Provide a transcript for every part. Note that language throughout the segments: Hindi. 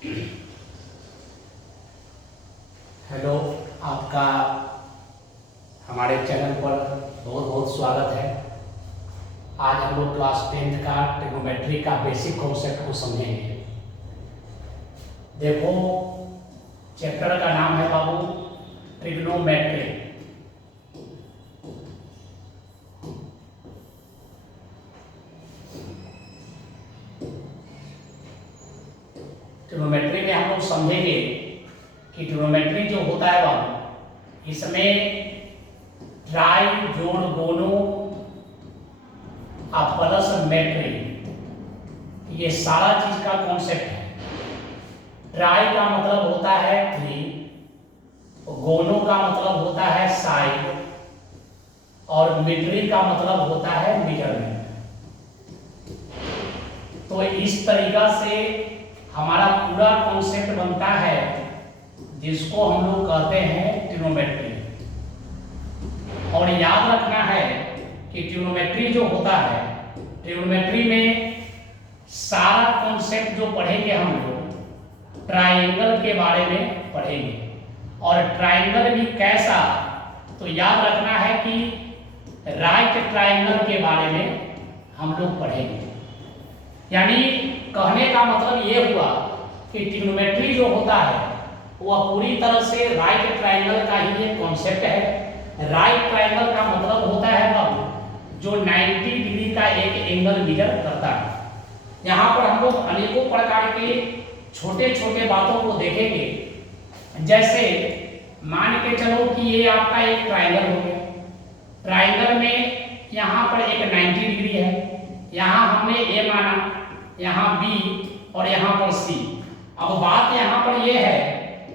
हेलो, आपका हमारे चैनल पर बहुत बहुत स्वागत है। आज हम लोग क्लास 10th का ट्रिग्नोमेट्री का बेसिक कॉन्सेप्ट को समझेंगे। देखो, चैप्टर का नाम है बाबू ट्रिग्नोमेट्री। ट्रिग्नोमेट्री में हम लोग समझेंगे कि ट्रिग्नोमेट्री जो होता है बाबू, इसमें ट्राई जोड़ गोनो प्लस मेट्री, ये सारा चीज का कॉन्सेप्ट है। ट्राई का मतलब होता है 3, गोनो का मतलब होता है साइड, और मेट्री का मतलब होता है मेजरमेंट। तो इस तरीका से हमारा पूरा कॉन्सेप्ट बनता है, जिसको हम लोग कहते हैं ट्रिग्नोमेट्री। और याद रखना है कि ट्रिग्नोमेट्री जो होता है, ट्रिग्नोमेट्री में सारा कॉन्सेप्ट जो पढ़ेंगे हम लोग ट्रायंगल के बारे में पढ़ेंगे। और ट्रायंगल भी कैसा, तो याद रखना है कि राइट ट्रायंगल के बारे में हम लोग पढ़ेंगे। यानी कहने का मतलब ये हुआ कि ट्रिग्नोमेट्री जो होता है वह पूरी तरह से राइट ट्रायंगल का ही एक कॉन्सेप्ट है। राइट ट्रायंगल का मतलब होता है बाबू जो 90 डिग्री का एक एंगल मेजर करता है। यहाँ पर हम लोग अनेकों प्रकार के छोटे छोटे बातों को देखेंगे। जैसे मान के चलो कि ये आपका एक ट्रायंगल हो गया। ट्रायंगल में यहाँ पर एक 90 डिग्री है, यहाँ हमने ए माना, यहाँ बी और यहाँ पर सी। अब बात यहाँ पर यह है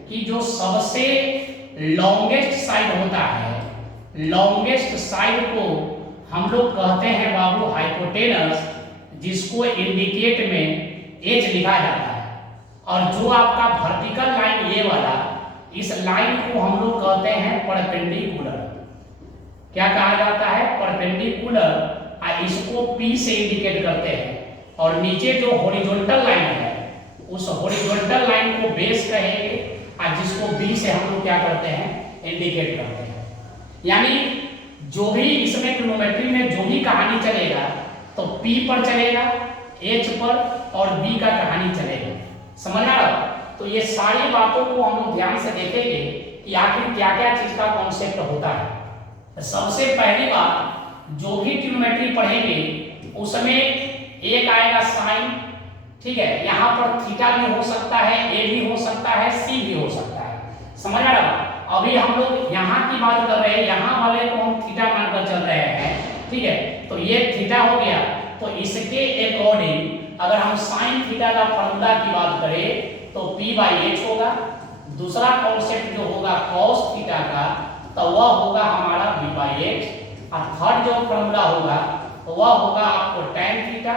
कि जो सबसे लॉन्गेस्ट साइड होता है, लॉन्गेस्ट साइड को हम लोग कहते हैं बाबू हाइपोटेनस, जिसको इंडिकेट में एच लिखा जाता है। और जो आपका वर्टिकल लाइन ये वाला, इस लाइन को हम लोग कहते हैं परपेंडिकुलर। क्या कहा जाता है? परपेंडिकुलर। इसको पी से इंडिकेट करते हैं। और नीचे जो हॉरिजॉन्टल लाइन है, उस हॉरिजॉन्टल लाइन को बेस कहेंगे, और जिसको बी से हम लोग क्या करते हैं? इंडिकेट करते हैं। यानी जो भी इसमें ट्रिग्नोमेट्री में जो भी कहानी चलेगा तो पी पर चलेगा, एच पर, और बी का कहानी चलेगा। समझ आ रहा? तो ये सारी बातों को हम लोग ध्यान से देखेंगे कि आखिर क्या क्या चीज का कॉन्सेप्ट होता है। सबसे पहली बात, जो भी ट्रिग्नोमेट्री पढ़ेंगे उसमें एक आएगा साइन। ठीक है, यहाँ पर थीटा भी हो सकता है, ए भी हो सकता है, सी भी हो सकता है। समझ आ रहा? अभी हम लोग यहाँ की बात कर रहे हैं, यहाँ वाले को हम थीटा मानकर चल रहे हैं। ठीक है, तो ये थीटा हो गया। तो इसके अकॉर्डिंग अगर हम साइन थीटा का फॉर्मूला की बात करें तो P बाई एच होगा। दूसरा कॉन्सेप्ट जो होगा कॉस थीटा का, तो वह होगा हमारा V बाई एच। और थर्ड जो फॉर्मूला होगा वह होगा आपको tan थीटा,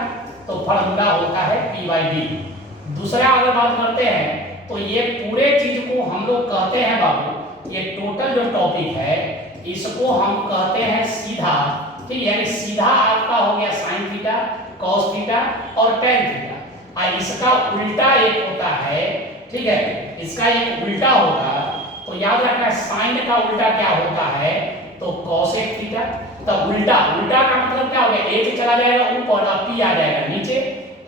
तो फॉर्मूला होता है P बाई बी। दूसरा अगर बात करते हैं तो ये पूरे चीज को हम लोग कहते हैं बाबू, ये टोटल जो टॉपिक है इसको हम कहते हैं सीधा। ठीक, यानी सीधा आपका हो गया साइन थीटा, कॉस थीटा और tan थीटा। और इसका उल्टा एक होता है। ठीक है, इसका एक उल्टा होगा। तो याद रखना साइन का उल्टा क्या होता है? तो कॉसेक थीटा। तो उल्टा, उल्टा का मतलब क्या हो गया? एच चला जाएगा ऊपर और पी आ जाएगा नीचे,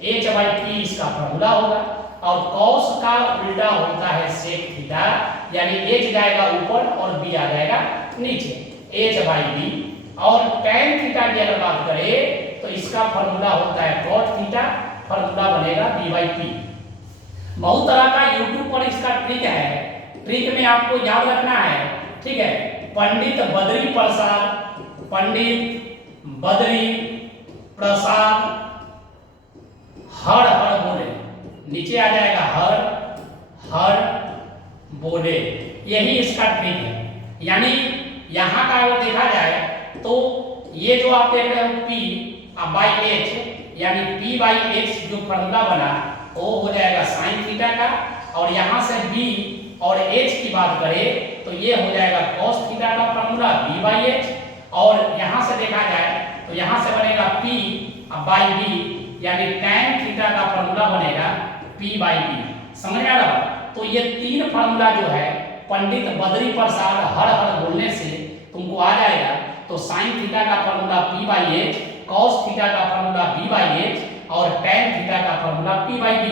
एच बाई पी इसका फॉर्मूला होगा। और कॉस का उल्टा होता है सेक थीटा, यानी एच जाएगा ऊपर और बी आ जाएगा नीचे, एच बाई बी। और tan थीटा की अगर बात करें तो इसका फॉर्मूला होता है cot थीटा, फॉर्मूला बनेगा b बाई पी। बहुत तरह का YouTube पर इसका ट्रिक है। ट्रिक में आपको याद रखना है। ठीक है, पंडित बद्री प्रसाद, पंडित बद्री प्रसाद हर हर बोले, नीचे आ जाएगा हर हर बोले। यही इसका ट्रिक है। यानी यहाँ का अगर देखा जाए तो ये जो आप देख रहे हो P बाई एच, यानी P बाई एच जो फॉर्मूला बना वो हो जाएगा साइन थीटा का। और यहाँ से B और H की बात करें तो ये हो जाएगा cos थीटा का फॉर्मूला B बाई एच। और यहाँ से देखा जाए तो यहाँ से बनेगा P बाई B, यानी tan थीटा का फॉर्मूला बनेगा P बाई B। समझ आ रहा? तो ये तीन फार्मूला जो है पंडित बद्री प्रसाद हर हर बोलने से तुमको आ जाएगा। तो साइन थीटा का फार्मूला p/h, cos थीटा का फार्मूला b/h और tan थीटा का फार्मूला p/b।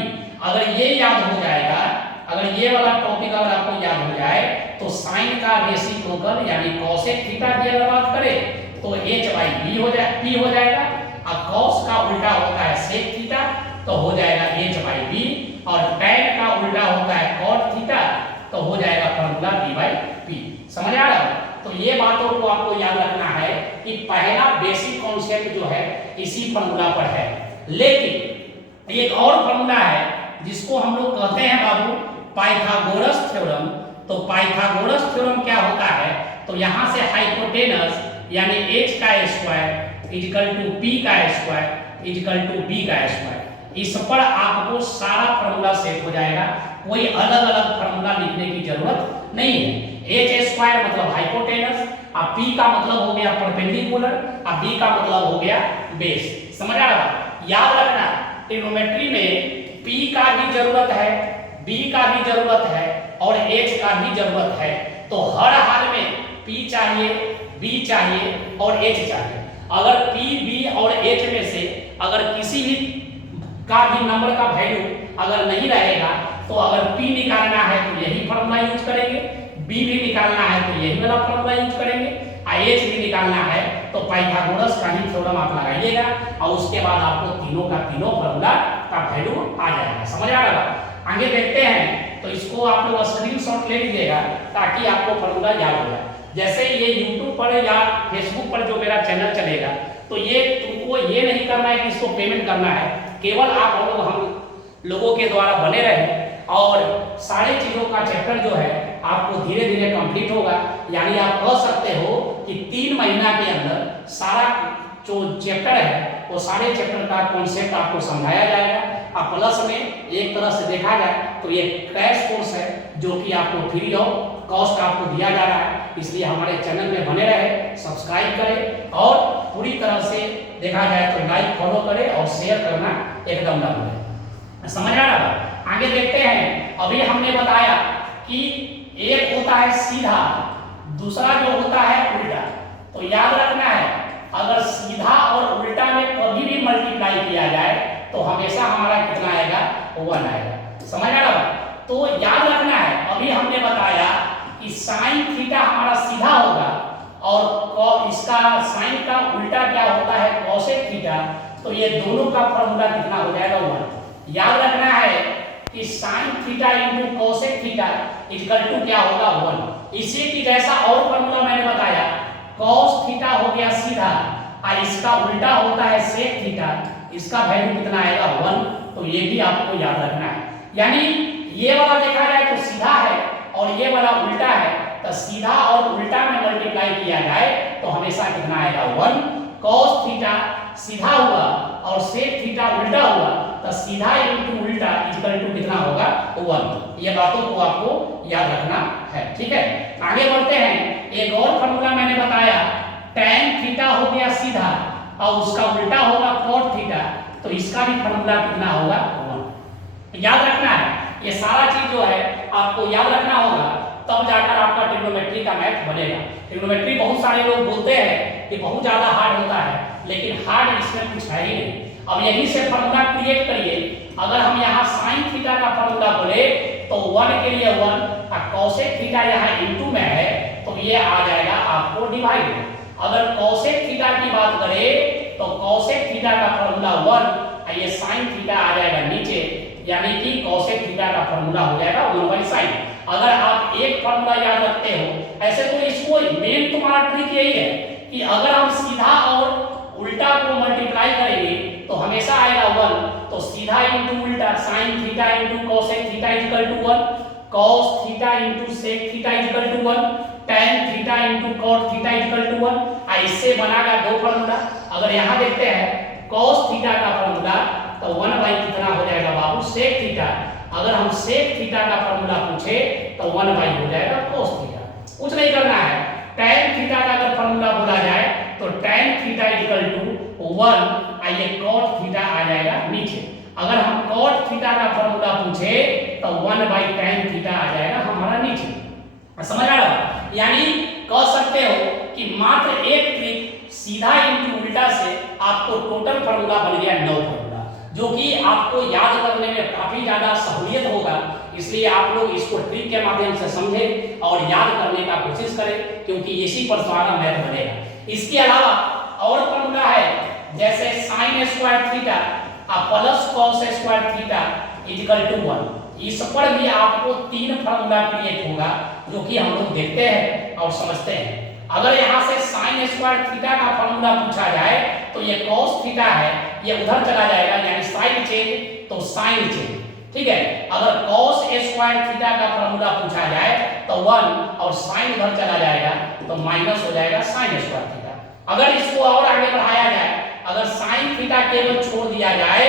अगर ये याद हो जाएगा, अगर ये वाला टॉपिक अगर आपको याद हो जाए तो साइन का रेसिप्रोकल यानी cosec थीटा की अगर बात करें तो h/b हो जाए, p हो जाएगा। और cos का उल्टा होता है sec थीटा तो हो जाएगा h/b, और tan का उल्टा होता है cot थीटा तो हो जाएगा फार्मूला b/p। समझ आ रहा है? तो ये बातों को आपको याद रखना है कि पहला बेसिक कॉन्सेप्ट जो है इसी फार्मूला पर है। लेकिन एक और फार्मूला है जिसको हम लोग कहते हैं बाबू पाइथागोरस थ्योरम। तो पाइथागोरस थ्योरम क्या होता है? तो यहां से हाइपोटेनस यानी h का स्क्वायर इक्वल टू p का स्क्वायर इक्वल टू b का स्क्वायर, इस पर आपको सारा फार्मूला सेट हो जाएगा। कोई अलग अलग फार्मूला लिखने की जरूरत नहीं है। h स्क्वायर मतलब हाइपोटेनस, और p का मतलब हो गया परपेंडिकुलर, और b का मतलब हो गया बेस। समझ आ रहा? याद रखना ट्रिग्नोमेट्री में p का भी जरूरत है, b का भी जरूरत है और h का भी जरूरत है। तो हर हाल में p चाहिए, b चाहिए और h चाहिए। अगर p, b और h में से अगर किसी भी का भी नंबर का वैल्यू अगर नहीं रहेगा तो अगर p निकालना है तो यही फार्मूला यूज करेंगे, b भी निकालना है तो यही वाला फार्मूला यूज करेंगे, और h भी निकालना है तो पाइथागोरस का ही थ्योरम आप लगाइएगा और उसके बाद आपको तीनों का तीनों फार्मूला का वैल्यू आ जाएगा। समझ आ रहा है? आगे देखते हैं। तो इसको आप लोग स्क्रीनशॉट ले लीजिएगा ताकि आपको फार्मूला याद हो जाए। जैसे ये YouTube पर या Facebook पर जो मेरा चैनल चलेगा तो ये तुमको ये नहीं करना है कि इसको पेमेंट करना है, केवल आप हम लोगों के द्वारा बने रहे और सारी चीजों का चैप्टर जो है आपको धीरे धीरे कंप्लीट होगा। यानी आप कह सकते हो कि 3 महीना के अंदर सारा जो चैप्टर है वो सारे चैप्टर का कॉन्सेप्ट आपको समझाया जाएगा। और प्लस में एक तरह से देखा जाए तो ये क्रैश कोर्स है जो कि आपको फ्री ऑफ कॉस्ट आपको दिया जा रहा है। इसलिए हमारे चैनल में बने रहे, सब्सक्राइब करें और पूरी तरह से देखा जाए तो लाइक फॉलो करें और शेयर करना एकदम ना भूलें। समझ आ रहा है? आगे देखते हैं। अभी हमने बताया कि एक होता है सीधा, दूसरा जो होता है उल्टा। तो याद रखना है अगर सीधा और उल्टा में कभी भी मल्टीप्लाई किया जाए तो हमेशा हमारा कितना आएगा? 1 आएगा। समझ आ रहा है? तो याद रखना है अभी हमने बताया कि साइन थीटा हमारा सीधा होगा और इसका साइन का उल्टा क्या होता है? Cosec theta. तो ये दोनों का फार्मूला कितना हो जाएगा? 1। याद रखना है कि sine theta into cosec theta equal to क्या होगा? 1। इसी की जैसा और फार्मूला मैंने बताया, cos थीटा हो गया सीधा और इसका उल्टा होता है सेक थीटा, इसका वैल्यू कितना आएगा? 1। तो ये भी आपको याद रखना है। यानी ये वाला देखा जाए तो सीधा है और ये वाला उल्टा है, तो सीधा और उल्टा में मल्टीप्लाई किया जाए तो हमेशा कितना आएगा? 1। cos थीटा सीधा हुआ और sec थीटा उल्टा हुआ तो सीधा इंटू उल्टा इक्वल टू कितना होगा? 1। ये बातों को आपको याद रखना है। ठीक है, आगे बढ़ते हैं। एक और फार्मूला मैंने बताया, tan थीटा हो गया सीधा और उसका उल्टा होगा cot थीटा, तो इसका भी फार्मूला कितना होगा? 1। याद रखना है, ये सारा चीज जो है आपको याद रखना होगा, तब जाकर आपका ट्रिग्नोमेट्री का मैथ बनेगा। ट्रिग्नोमेट्री बहुत सारे लोग बोलते हैं कि बहुत ज्यादा हार्ड होता है, लेकिन हार्ड इसमें कुछ है ही नहीं। अब यहीं से फार्मूला क्रिएट करिए। अगर हम यहाँ साइन थीटा का फार्मूला बोले तो 1 के लिए 1 और कोसेक थीटा यहाँ इनटू में है तो ये आ जाएगा आपको डिवाइड। अगर कोसेक थीटा की बात करें तो कोसेक थीटा का फार्मूला 1 और ये साइन थीटा आ जाएगा नीचे, यानी कि कोसेक थीटा का फार्मूला हो जाएगा 1/sin। अगर आप एक फार्मूला याद रखते हो, ऐसे तो इसको मेन तुम्हारा ट्रिक यही है कि अगर हम सीधा और उल्टा को मल्टीप्लाई करेंगे तो हमेशा आएगा 1। तो सीधा इंटू उल्टा sin theta into cosec theta equal to 1, cos theta into sec theta equal to 1, tan theta into cot theta equal to 1। इससे बनेगा 2 फार्मूला। अगर यहाँ देखते हैं cos थीटा का फार्मूला तो 1 कितना हो जाएगा बाबू? sec theta. अगर हम sec थीटा का फार्मूला पूछे तो 1 हो जाएगा cos थीटा। कुछ नहीं करना है, tan थीटा का अगर फार्मूला बोला जाए तो tan थीटा इक्वल टू 1 ये cot थीटा आ जाएगा नीचे। अगर हम cot थीटा का फॉर्मूला पूछे तो 1/tan थीटा आ जाएगा हमारा नीचे। समझ आ रहा? यानी कह सकते हो कि मात्र एक ट्रिक सीधा इनटू उल्टा से आपको टोटल फॉर्मूला बन गया 9 फॉर्मूला, जो कि आपको याद करने में काफी ज्यादा सहूलियत होगा। इसलिए आप लोग इसको ट्रिक के माध्यम से समझें और याद करने का कोशिश करें, क्योंकि इसी पर सारा मैथ बनेगा। इसके अलावा और फॉर्मूला है जैसे sin square theta plus cos square theta equal to 1। इस पर भी आपको 3 फॉर्मूला क्रिएट होगा, जो कि हम लोग देखते हैं और समझते हैं। अगर यहाँ से sin स्क्वायर थीटा का फॉर्मूला पूछा जाए तो ये cos थीटा है, ये उधर चला जाएगा, यानी साइन चेंज तो साइन चेंज, ठीक है। अगर cos स्क्वायर थीटा का फॉर्मूला पूछा जाए तो 1 और sin उधर चला जाएगा तो माइनस हो जाएगा sin स्क्वायर थीटा। अगर इसको और आगे बढ़ाया जाए, अगर sin थीटा केवल छोड़ दिया जाए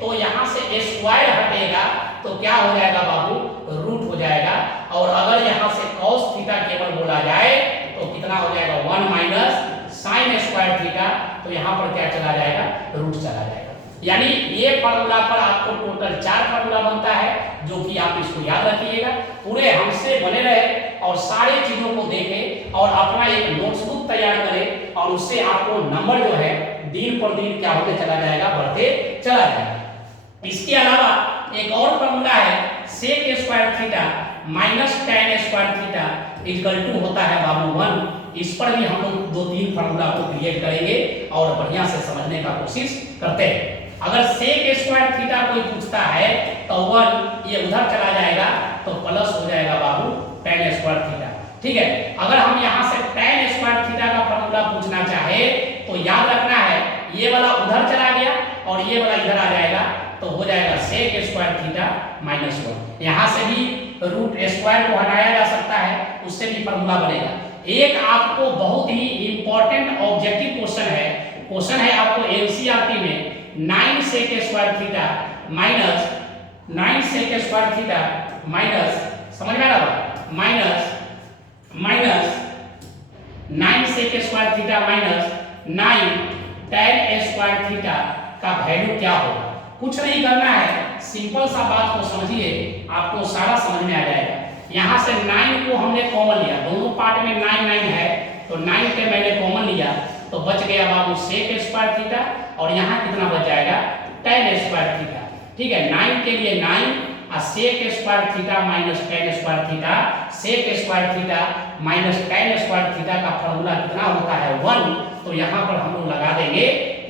तो यहाँ से स्क्वायर हटेगा तो क्या हो जाएगा बाबू, रूट हो जाएगा। और अगर यहाँ से cos थीटा केवल बोला जाए तो कितना हो जाएगा, 1 माइनस sin स्क्वायर थीटा, तो यहाँ पर क्या चला जाएगा, रूट चला जाएगा। यानी ये फॉर्मूला पर आपको टोटल 4 फॉर्मूला बनता है, जो कि आप इसको याद रखिएगा। पूरे हमसे बने रहे और सारी चीजों को देखें और अपना एक नोटबुक तैयार करें, और उससे आपको नंबर जो है दिन पर दिन क्या होते चला जाएगा, बढ़ते चला जाएगा। इसके अलावा एक और फॉर्मूला है sec square theta minus tan square theta equal to होता है बाबू 1। इस पर भी हम लोग 2-3 फॉर्मूला को क्रिएट करेंगे और बढ़िया से समझने का कोशिश करते हैं। अगर sec स्क्वायर थीटा कोई पूछता है तो 1 ये उधर चला जाएगा तो प्लस हो जाएगा बाबू tan स्क्वायर थीटा, ठीक है। अगर हम यहाँ से tan स्क्वायर थीटा का फॉर्मूला पूछना चाहे तो याद रखना है, ये वाला उधर चला गया और ये वाला इधर आ जाएगा, तो हो जाएगा sec स्क्वायर थीटा माइनस 1। यहाँ से भी रूट स्क्वायर को हटाया जा सकता है, उससे भी फॉर्मूला बनेगा। एक आपको बहुत ही इंपॉर्टेंट ऑब्जेक्टिव क्वेश्चन है आपको एनसीईआरटी में 9 sec square theta minus 9 sec square theta minus, समझ में आ रहा, minus 9 sec square theta minus 9 tan square theta का वैल्यू क्या होगा। कुछ नहीं करना है, सिंपल सा बात को समझिए, आपको सारा समझ में आ जाएगा। यहाँ से 9 को हमने कॉमन लिया, दोनों पार्ट में 9 है, तो 9 पे मैंने कॉमन लिया तो बच गया बाबू sec स्क्वायर थीटा, और यहाँ कितना बच जाएगा, tan स्क्वायर थीटा, ठीक है। 9 के लिए 9 और sec square theta minus tan square theta, sec square theta minus tan square theta का फॉर्मूला कितना होता है, 1। तो यहाँ पर हम लोग लगा देंगे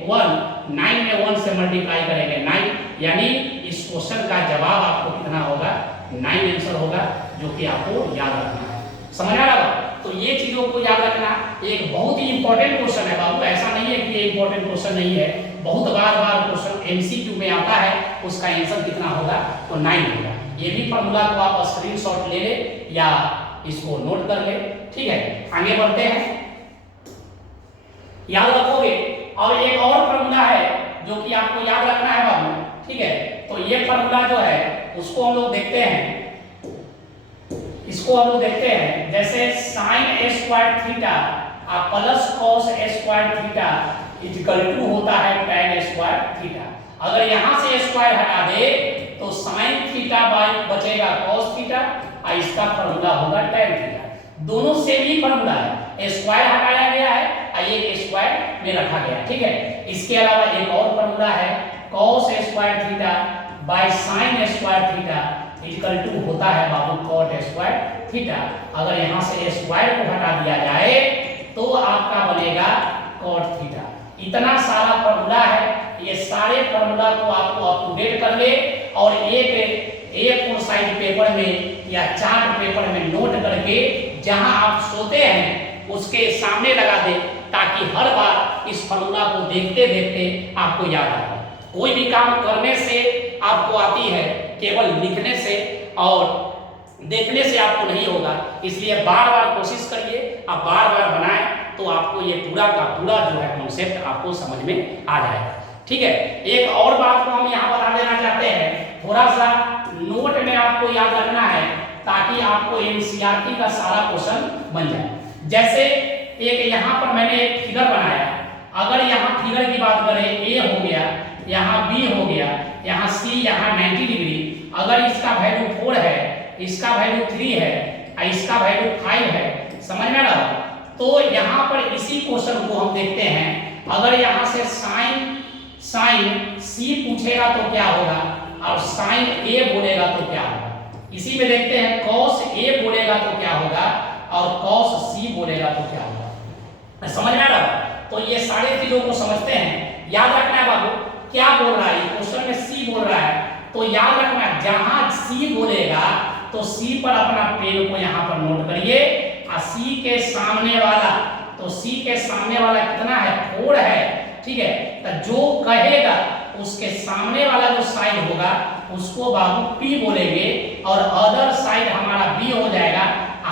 1, 9 में 1 से मल्टीप्लाई करेंगे 9, यानी इस क्वेश्चन का जवाब आपको कितना होगा, 9 आंसर होगा, जो कि आपको याद रखना है। समझ आ रहा है? तो ये चीजों को याद रखना एक बहुत ही इंपॉर्टेंट क्वेश्चन है बाबू, ऐसा नहीं है कि ये इंपॉर्टेंट क्वेश्चन नहीं है, बहुत बार क्वेश्चन एमसीक्यू में आता है, उसका आंसर कितना होगा, तो 9 होगा। ये भी फॉर्मूला को आप स्क्रीनशॉट ले ले या इसको नोट कर ले, ठीक है। आगे बढ़ते हैं, याद रखोगे। और एक और फॉर्मूला है जो कि आपको याद रखना है बाबू, ठीक है। तो ये फॉर्मूला जो है उसको हम लोग देखते हैं, इसको हम लोग देखते हैं जैसे sin square theta plus cos square theta equal to होता है tan स्क्वायर थीटा। अगर यहाँ से स्क्वायर हटा दे तो sin थीटा बाय बचेगा cos थीटा, और इसका फॉर्मूला होगा tan थीटा। दोनों सेम ही फॉर्मूला है, स्क्वायर हटाया गया है और एक स्क्वायर में रखा गया, ठीक है। इसके अलावा एक और फॉर्मूला है cos square theta by sin square theta equal to होता है बाबू cot स्क्वायर थीटा। अगर यहाँ से स्क्वायर को हटा दिया जाए तो आपका बनेगा cot थीटा। इतना सारा फॉर्मूला है, ये सारे फॉर्मूला को आपको अप टू डेट कर ले और एक A4 साइज पेपर में या चार्ट पेपर में नोट करके जहां आप सोते हैं उसके सामने लगा दे, ताकि हर बार इस फॉर्मूला को देखते देखते आपको याद आए। कोई भी काम करने से आपको आती है, केवल लिखने से और देखने से आपको नहीं होगा। इसलिए बार बार कोशिश करिए, आप बार बार बनाएं तो आपको ये पूरा का पूरा जो है कॉन्सेप्ट आपको समझ में आ जाएगा, ठीक है। एक और बात को हम यहाँ बता देना चाहते हैं, थोड़ा सा नोट में आपको याद रखना है ताकि आपको एनसीईआरटी का सारा क्वेश्चन बन जाए। जैसे एक यहाँ पर मैंने एक फिगर बनाया, अगर यहाँ फिगर की बात करें A हो गया, यहाँ B हो गया, यहाँ C यहाँ 90 डिग्री, अगर इसका वैल्यू 4 है, इसका वैल्यू 3 है और इसका वैल्यू 5 है, समझ में रहा। तो यहाँ पर इसी क्वेश्चन को हम देखते हैं, अगर यहाँ से साइन C पूछेगा तो क्या होगा और साइन A बोलेगा तो क्या होगा। इसी में देखते हैं cos A बोलेगा तो क्या होगा और cos C बोलेगा तो क्या होगा। समझ में आ रहा है। तो ये सारे चीजों को समझते हैं, याद रखना है बाबू क्या बोल रहा है क्वेश्चन में C बोल रहा है, तो याद रखना है जहां C बोलेगा तो C पर अपना पेन को यहाँ पर नोट करिए और C के सामने वाला, तो C के सामने वाला कितना है 4 है, ठीक है। तो जो कहेगा उसके सामने वाला जो साइड होगा उसको बाबू P बोलेंगे और अदर साइड हमारा B हो जाएगा।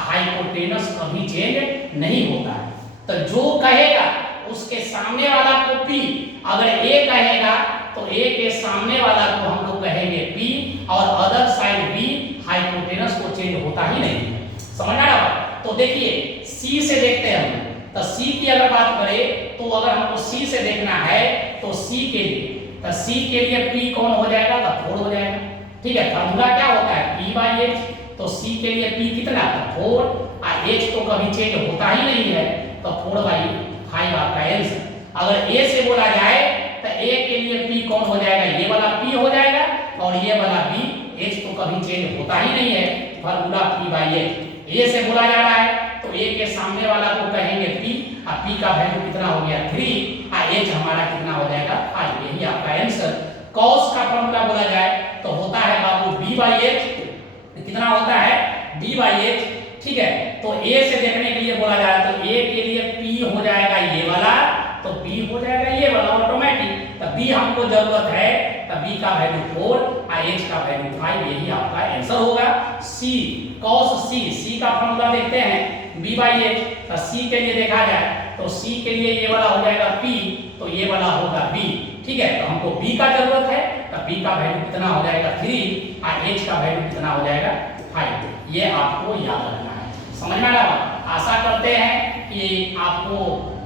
हाइपोटेनस कभी चेंज नहीं होता है। तो जो कहेगा उसके सामने वाला को P, अगर A कहेगा तो A के सामने वाला को हम लोग कहेंगे P और अदर साइड B, हाइपोटेनस को चेंज होता ही नहीं है। समझ आ रहा है। तो देखिए C से देखते हैं हम, तो C की अगर बात करें तो अगर हमको C से देखना है तो C के लिए, तो C के लिए P कौन हो जाएगा तो 4 हो जाएगा, ठीक है। फॉर्मूला क्या होता है P/H, तो C के लिए P कितना तो 4 और H तो कभी चेंज होता ही नहीं है, तो 4/5 आपका आंसर। अगर A से बोला जाए तो A के लिए P कौन हो जाएगा, ये वाला P हो जाएगा और ये वाला B, H तो कभी चेंज होता ही नहीं है, फॉर्मूला P/H। A से बोला जा रहा है तो A के सामने वाला को कहेंगे P और P का वैल्यू कितना हो गया 3 और H हमारा कितना हो जाएगा 5, यही आपका आंसर। cos का फॉर्मूला बोला जाए तो होता है बाबू B/H, कितना होता है B/H, ठीक है। तो A से देखने के लिए बोला जा रहा है तो A के लिए P हो जाएगा ये वाला, तो B हो जाएगा ये वाला ऑटोमेटिक। तो B हमको जरूरत है तो B का वैल्यू 4 और H का वैल्यू 5, यही आपका आंसर होगा। C cos C का फॉर्मूला देखते हैं B/H, तो C के लिए देखा जाए तो C के लिए ये वाला हो जाएगा P, तो ये वाला होगा B, ठीक है। तो हमको B का जरूरत है तो B का वैल्यू कितना हो जाएगा 3 और H का वैल्यू कितना हो जाएगा 5, ये आपको याद रखना है। समझ में आ रहा है। आशा करते हैं कि आपको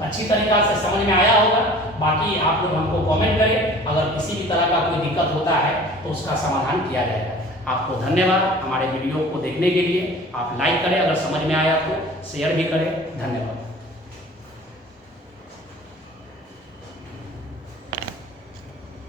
अच्छी तरीका से समझ में आया होगा। बाकी आप लोग हमको कमेंट करें, अगर किसी भी तरह का कोई दिक्कत होता है तो उसका समाधान किया जाएगा। आपको धन्यवाद हमारे वीडियो को देखने के लिए। आप लाइक करें, अगर समझ में आया तो शेयर भी करें। धन्यवाद।